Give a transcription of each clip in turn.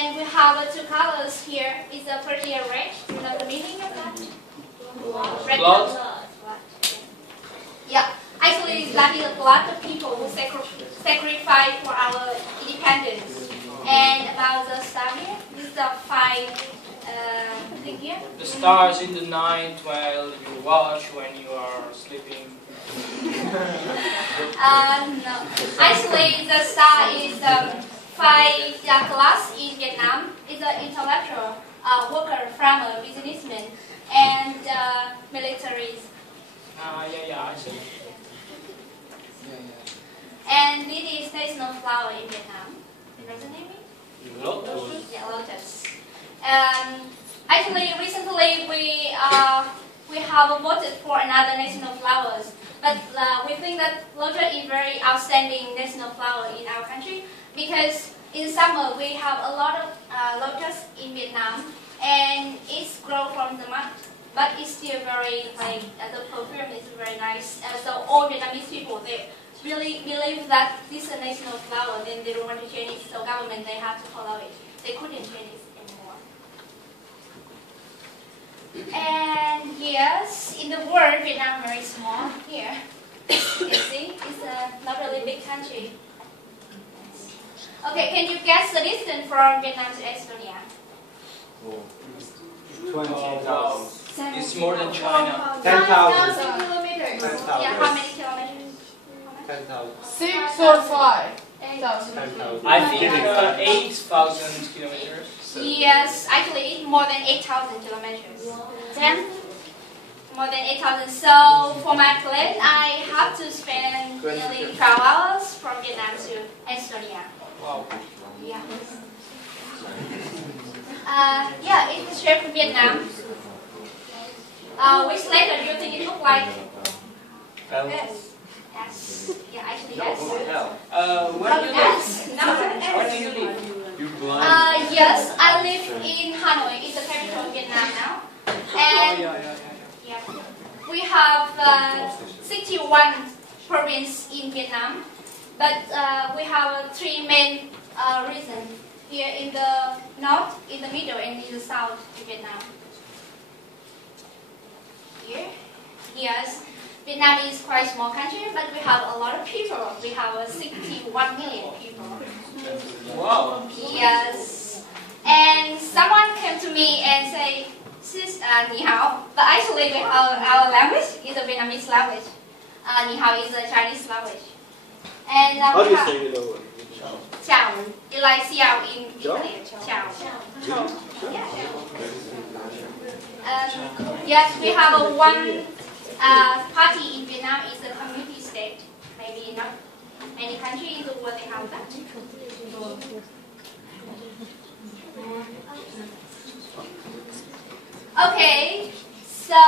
And we have two colors here. It's a pretty red. You know the meaning of that? Red Blood. color. Yeah. Actually, that is a lot of people who sacrifice for our independence. And about the star here, this is the five thing here. The stars in the night while you watch when you are sleeping. No. Actually, the star is five class in Vietnam. It's an intellectual worker, farmer, businessman, and militaries. Yeah, I see. And it is national flower in Vietnam. You know the name? Lotus. Yeah, lotus. Actually, recently we have voted for another national flowers, but we think that lotus is very outstanding national flower in our country because in summer we have a lot of lotus in Vietnam, and it's grown from the mud, but it's still very the perfume is very nice. So all Vietnamese people they really believe that this is a national flower, then they don't want to change it. So government they have to follow it. They couldn't change it anymore. And yes, in the world, Vietnam very small here. You can see it's not really big country. Okay, can you guess the distance from Vietnam to Estonia? 20,000. It's more than China. 10,000. kilometers. Yeah, how many kilometers? 10,000. 6 or 5? 10,000. I think 8,000 kilometers. Yes, actually it's more than 8,000 kilometers. 10? More than 8,000. So for my plane, I have to spend nearly 12 hours from Vietnam to Estonia. Wow. Yeah. Yeah, it's a trip to Vietnam. Which later do you think it look like? Yes. Yes. Yeah, actually yes. Where do you live? Yes. No. Where do you live? You blind? Yes, I live in Hanoi. It's the capital of Vietnam now. And yeah, we have 61 provinces in Vietnam, but we have three main regions here in the north, in the middle, and in the south of Vietnam. Here, yes, Vietnam is quite a small country, but we have a lot of people. We have 61 million people. Wow. Yes, and someone came to me and say, "Sis, ni hao." But actually, we have our language is a Vietnamese language. Ni hao is a Chinese language. And How do you say hello? Ciao. It's like xiao in Italian. Ciao. Yeah. Yes, we have one party in Vietnam. Is a community state. Maybe not many countries in the world they have that. Okay, so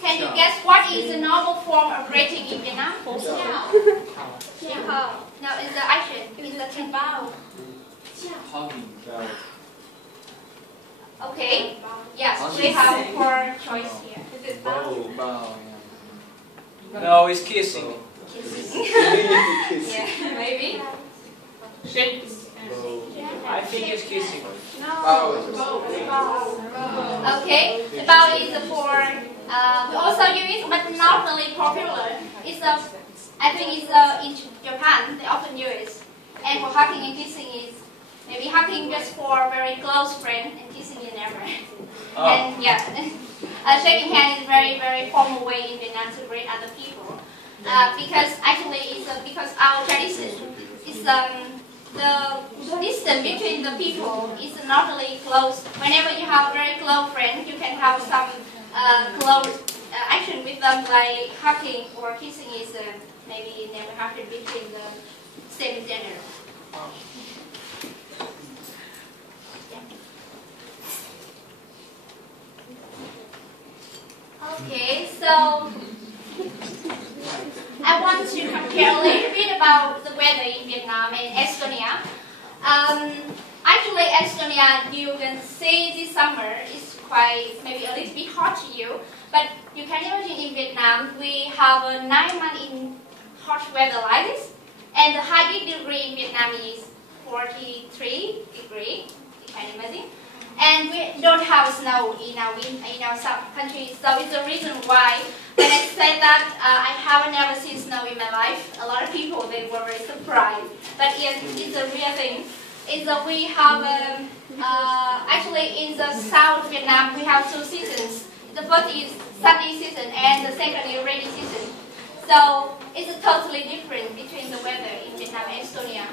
can you guess what is the normal form of greeting in Vietnam? Ciao. No, it's the action. It's the Tian Bao. Okay. Yes, we have four choice here. Is it Bao? No, it's kissing. Yeah, maybe. Shake. I think it's kissing. Okay, the bao is for we also use it, but not really popular. It's I think it's in Japan they often use it. And for hugging and kissing is maybe hugging just for a very close friend and kissing you never. Oh. And yeah, shaking hand is very formal way in Vietnam to greet other people. Because actually it's because our tradition is the distance between the people is not really close. Whenever you have a very close friend, you can have some close action with them, like hugging or kissing is maybe never happen between the same gender. Okay, so I want to compare a little bit about the weather in Vietnam and Estonia. Actually, Estonia, you can see this summer is quite maybe a little bit hot to you, but you can imagine in Vietnam we have a 9 months in hot weather like this, and the highest degree in Vietnam is 43 degrees. You can imagine. And we don't have snow in our south country, so it's the reason why when I said that I haven't ever seen snow in my life, a lot of people they were very surprised. But yes, it's a real thing. Is that we have actually in the South Vietnam we have two seasons. The first is sunny season and the second is rainy season. So it's totally different between the weather in Vietnam and Estonia.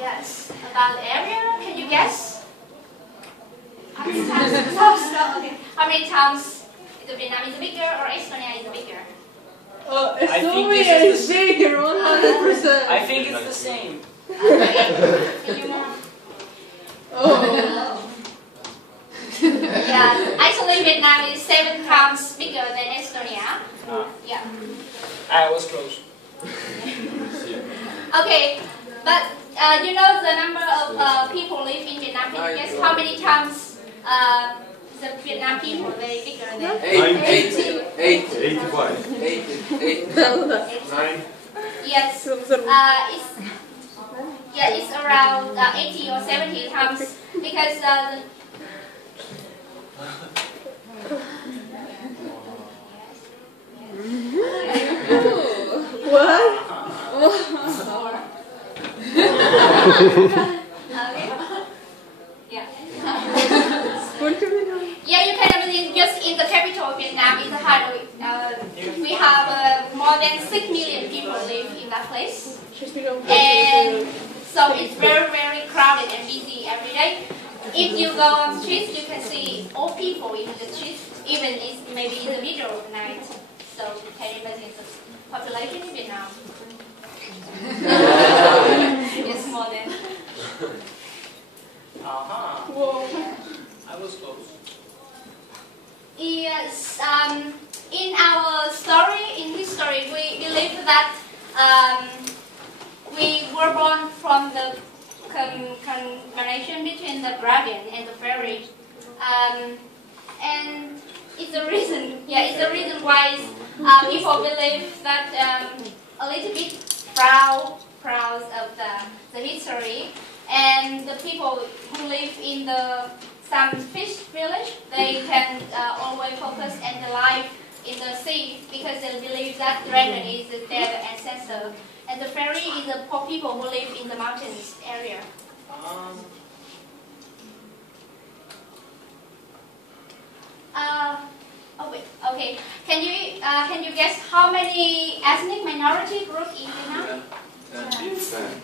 Yes, about the area, can you guess? How many times? Okay. How many times is Vietnam is bigger or Estonia is bigger? Estonia is bigger, 100%. I think it's the same. Can you more? Oh. Yeah, actually Vietnam is 7 times bigger than Estonia. Yeah. I was close. Okay, but you know the number of people live in Vietnam. Can you guess how many times the Vietnam people they bigger than? 85. 9. Yes, it's around 80 or 70 times because What? Okay. Yeah. What can we do? Yeah, you can imagine just in the capital of Vietnam, in the Hanoi, we have more than 6 million people live in that place. And so it's very, very crowded and busy every day. If you go on the streets, you can see all people in the streets, even it's maybe in the middle of the night. So you can imagine the population in Vietnam. It's more than. Whoa. I was close. Yes, in our story, in history, we believe that we were born from the combination between the dragon and the fairy, and it's the reason. Yeah, it's the reason why people believe that a little bit proud of the history, and the people who live in some fish village, they can always focus on the life in the sea because they believe that dragon is their ancestor, and the fairy is the poor people who live in the mountains area. Oh wait, okay. Can you guess how many ethnic minority groups in Vietnam? 25.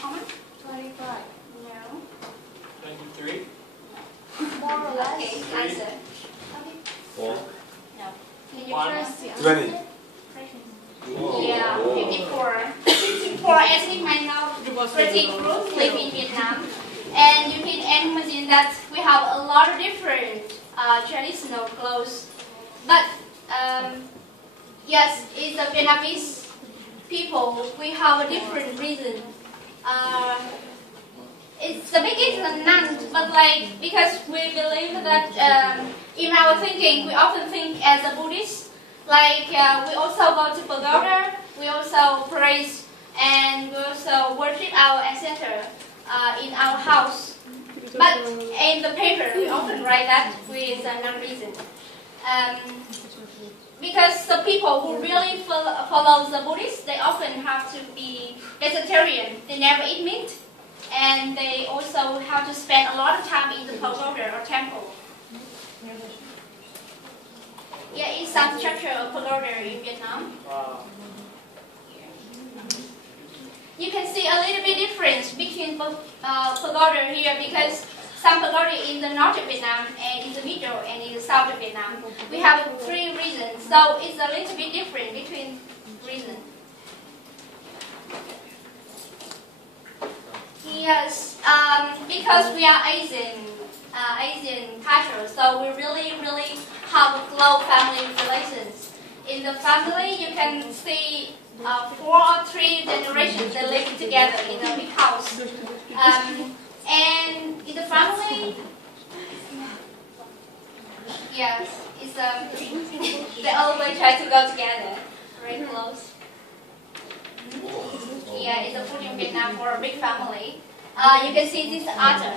How much? 25. No. 23? More or less. Okay, answer. Okay. 4. No. Can you One. trust? 20. Yeah, 54. 54 ethnic minority groups live in Vietnam. And you can imagine that we have a lot of different traditional clothes. But yes, it's the Vietnamese people, we have a different reason. It's the biggest than none, but because we believe that in our thinking, we often think as a Buddhist. We also go to pagoda, we also praise, and we also worship our ancestor in our house. But in the paper, we often write that with no reason. Because the people who really follow the Buddhists, they often have to be vegetarian. They never eat meat. And they also have to spend a lot of time in the pagoda or temple. Yeah, it's some structure of pagoda in Vietnam. Wow. You can see a little bit difference between pagoda here because some pagoda in the north of Vietnam and in the middle and in the south of Vietnam. We have 3 regions, so it's a little bit different between regions. Yes, because we are Asian culture, so we really have close family relations. In the family, you can see 4 or 3 generations that live together in a big house. And in the family, Yes, it's they always try to go together, very close. Yeah, it's a food in Vietnam for a big family. You can see this altar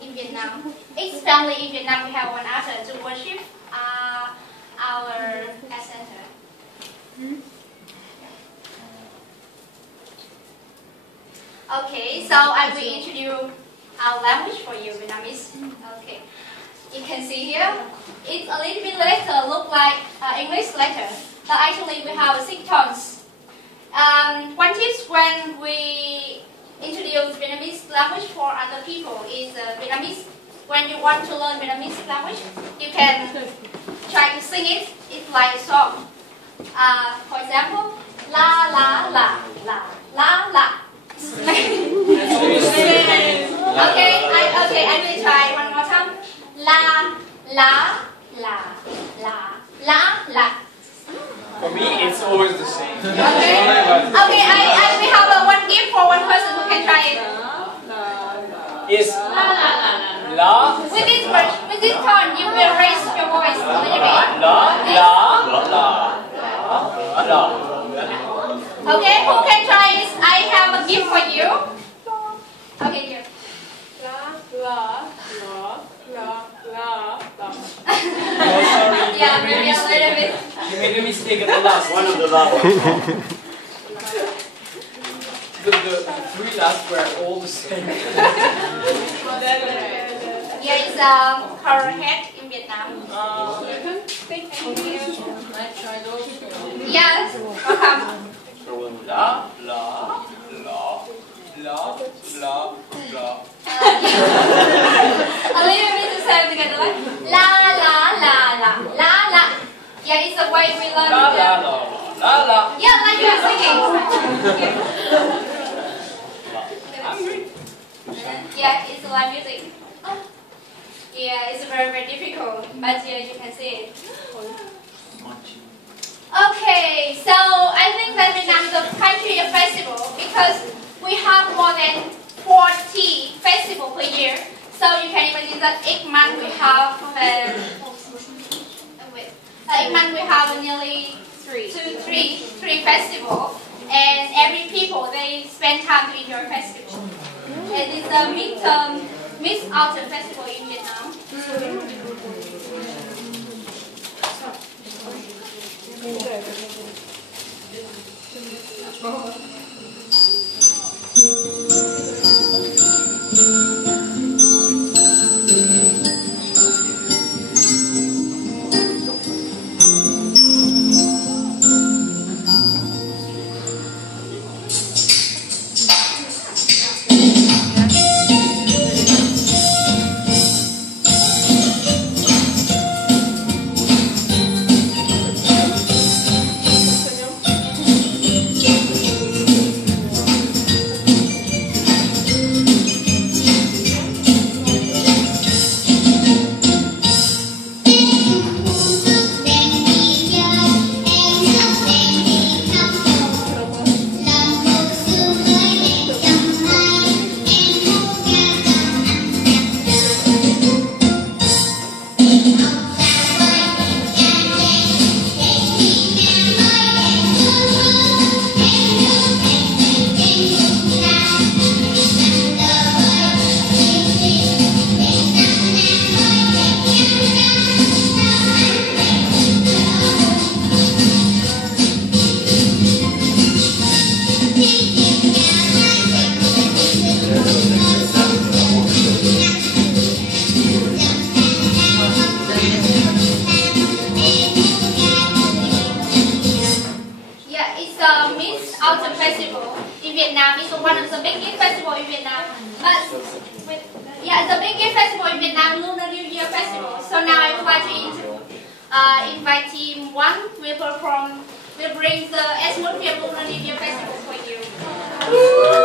in Vietnam. Each family in Vietnam we have one altar to worship our ancestor. Okay, so I will introduce our language for you, Vietnamese. Okay, you can see here, it's a little bit letter, look like English letter, but actually we have 6 tones. One tip when we introduce Vietnamese language for other people is Vietnamese. When you want to learn Vietnamese language, you can try to sing it. It's like a song. For example, la la la la la la. Okay, I will try one more time. La la la la la la. For me, it's always the same. Okay, I will have one gift for one person who can try it. Is la With this tone, you will raise your voice a little bit. la. Okay, who can try this? I have a gift for you. Okay, here. Oh, sorry. Yeah, maybe a little bit. You made a mistake at the last One of the last The 3 last were all the same. Yeah, it's current head in Vietnam. Yes, welcome. La. A little bit to say together, like la la la la la la. Yeah, it's the way we learn. La. Yeah, like you are singing. Yeah, it's like music. Yeah, it's very, very difficult, but yeah, you can see it. Okay, so I think that Vietnam is a country of festival because we have more than 40 festivals per year. So you can imagine that each month we have nearly three festivals, and every people they spend time to enjoy festival. And it's a Mid-Autumn Festival in Vietnam. Autumn Festival in Vietnam. It's one of the biggest festivals in Vietnam. But yeah, the biggest festival in Vietnam, Lunar New Year Festival. So now I would like to invite Team 1 will bring the atmosphere Lunar New Year Festival for you.